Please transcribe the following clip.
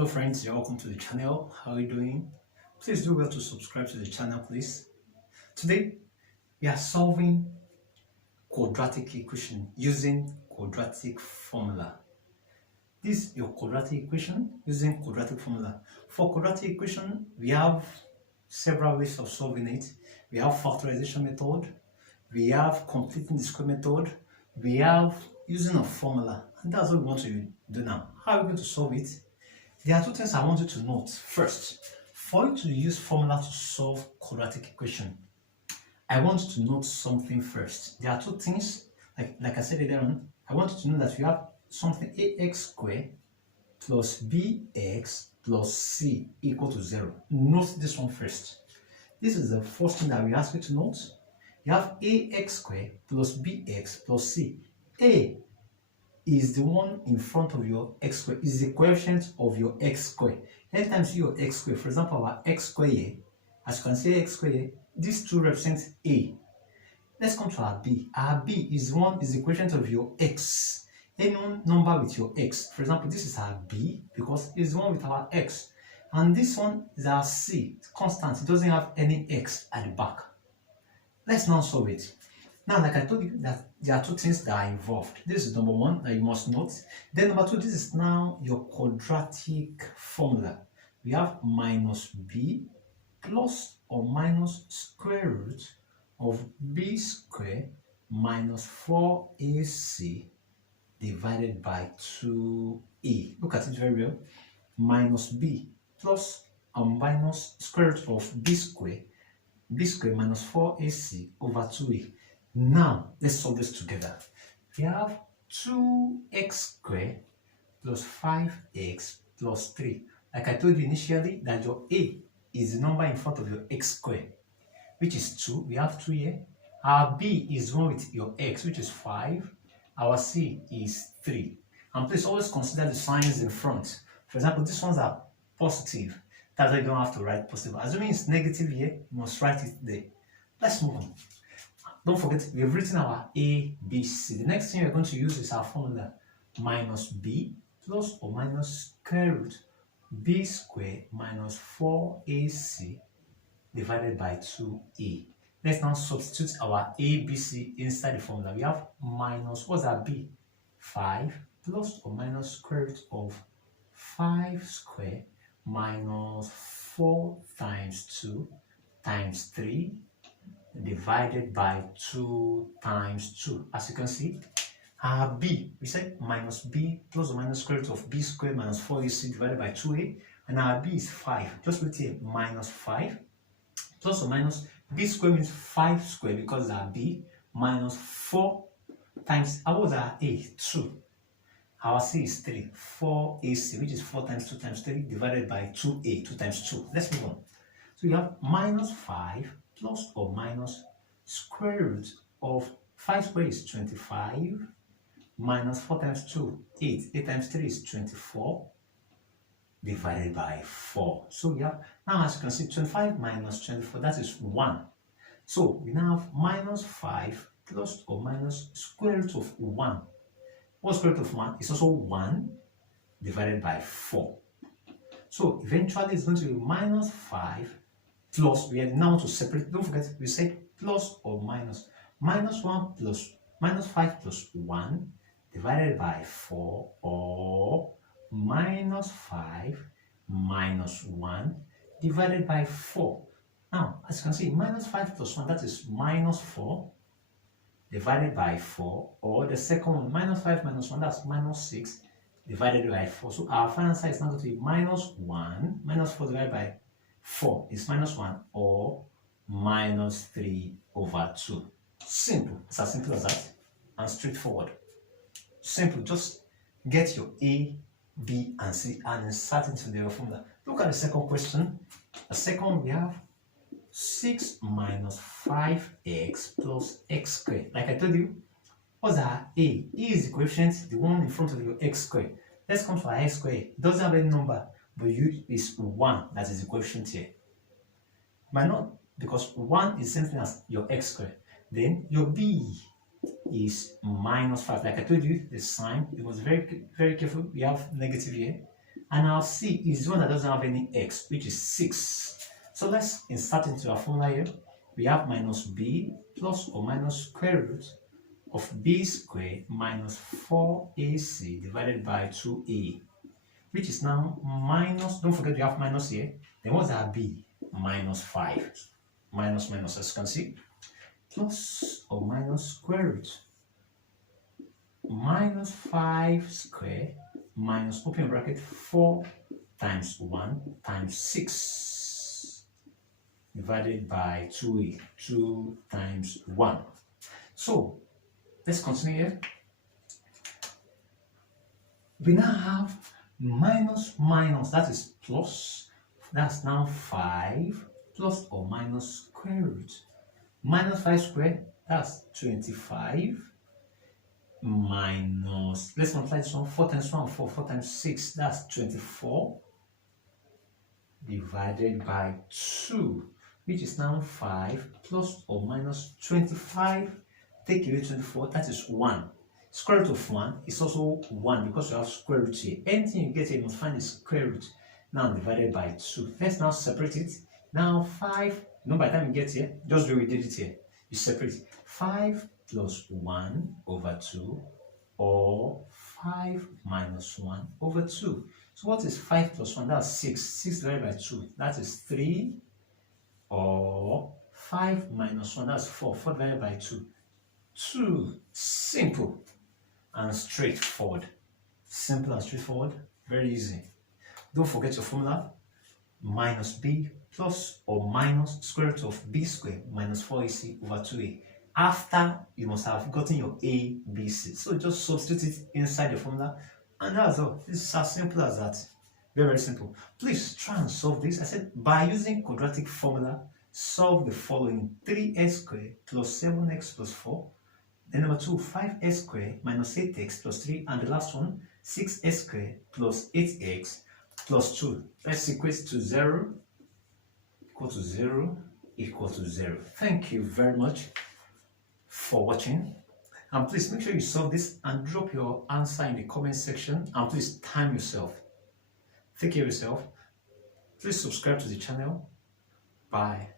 Hello friends, you're welcome to the channel. How are you doing? Please do well to subscribe to the channel, please. Today we are solving quadratic equation using quadratic formula. This is your quadratic equation using quadratic formula. For quadratic equation, we have several ways of solving it. We have factorization method, we have completing the square method, we have using a formula, and that's what we want to do now. How are we going to solve it? There are two things I want you to note. First, for you to use formula to solve quadratic equation, I want you to note something first. There are two things, like I said earlier on, I want you to know that we have something ax squared plus bx plus c equal to 0. Note this one first. This is the first thing that we ask you to note. You have ax squared plus bx plus c. A is the one in front of your x squared, is the coefficient of your x squared. Anytime you see your x squared, for example, our x squared here, as you can see x squared here, these two represent A. Let's come to our B. Our B is the coefficient of your x. Any number with your x. For example, this is our B because it's the one with our x. And this one is our C, it's constant. It doesn't have any x at the back. Let's now solve it. Now, like I told you, that there are two things that are involved. This is number one that you must note. Then number two, this is now your quadratic formula. We have minus b plus or minus square root of b squared minus 4ac divided by 2a. Look at it very well. Minus b plus or minus square root of b squared minus 4ac over 2a. Now, let's solve this together. We have 2x squared plus 5x plus 3. Like I told you initially, that your a is the number in front of your x squared, which is 2. We have 2 here. Our b is one with your x, which is 5. Our c is 3. And please always consider the signs in front. For example, these ones are positive. That's why you don't have to write positive. Assuming it's negative here, you must write it there. Let's move on. Don't forget, we have written our A, B, C. The next thing we're going to use is our formula. Minus B plus or minus square root B squared minus 4AC divided by 2A. Let's now substitute our A, B, C inside the formula. We have minus, what's our B? 5 plus or minus square root of 5 squared minus 4 times 2 times 3 divided by 2 times 2. As you can see, our b, we said minus b plus or minus square root of b squared minus 4ac divided by 2a, and our b is 5. Just write here minus 5 plus or minus b squared means 5 squared because our b minus 4 times, what was our a? 2. Our c is 3. 4ac, which is 4 times 2 times 3 divided by 2a, 2 times 2. Let's move on. So we have minus 5 plus or minus square root of 5 squared is 25 minus 4 times 2, 8. 8 times 3 is 24 divided by 4. So we have, now as you can see, 25 minus 24, that is 1. So we now have minus 5 plus or minus square root of 1. What square root of 1 is also 1 divided by 4. So eventually it's going to be minus 5 plus, we are now to separate, don't forget, we said plus or minus. Minus 1 plus, minus 5 plus 1 divided by 4, or minus 5 minus 1 divided by 4. Now, as you can see, minus 5 plus 1, that is minus 4 divided by 4, or the second one, minus 5 minus 1, that's minus 6 divided by 4. So our final answer is now going to be minus 1, minus 4 divided by 4 is minus 1, or minus 3 over 2. Simple. It's as simple as that and straightforward. Simple. Just get your A, B, and C and insert into the formula. Look at the second question. The second one, we have 6 minus 5x plus x squared. Like I told you, what's our A? A is the coefficient, the one in front of your x squared. Let's come to our x squared. It doesn't have any number, but u is 1. That is the coefficient here. Might not, because 1 is the same thing as your x squared. Then your b is minus 5. Like I told you, the sign, it was very careful. We have negative here. And our C is the one that doesn't have any x, which is 6. So let's insert into our formula here. We have minus b plus or minus square root of b squared minus 4ac divided by 2a, which is now minus, don't forget we have minus here, then what's that b? Minus 5. Minus, as you can see, plus or minus square root minus 5 square minus open bracket 4 times 1 times 6 divided by 2a, 2 times 1. So let's continue here. We now have minus minus, that is plus, that's now 5 plus or minus square root. Minus 5 squared, that's 25 minus, let's multiply this one, 4 times 1, 4, 4 times 6, that's 24 divided by 2, which is now 5 plus or minus 25, take away 24, that is 1. Square root of 1 is also 1 because you have square root here. Anything you get here, you must find the square root. Now divided by 2. Let's now separate it. Now 5, by the time you get here, just do we did it here. You separate 5 plus 1 over 2 or 5 minus 1 over 2. So what is 5 plus 1? That's 6. 6 divided by 2. That is 3 or 5 minus 1. That's 4. 4 divided by 2. 2. Simple and straightforward. Simple and straightforward. Very easy. Don't forget your formula. Minus b plus or minus square root of b squared minus 4ac over 2a. After you must have gotten your a, b, c. So just substitute it inside the formula and that's all. It's as simple as that. Very, very simple. Please try and solve this. I said by using quadratic formula, solve the following. 3x squared plus 7x plus 4. Then number 2, 5x squared minus 8x plus 3. And the last one, 6x squared plus 8x plus 2. Let's equate to 0 equal to 0 equal to 0. Thank you very much for watching. And please make sure you solve this and drop your answer in the comment section. And please time yourself. Take care of yourself. Please subscribe to the channel. Bye.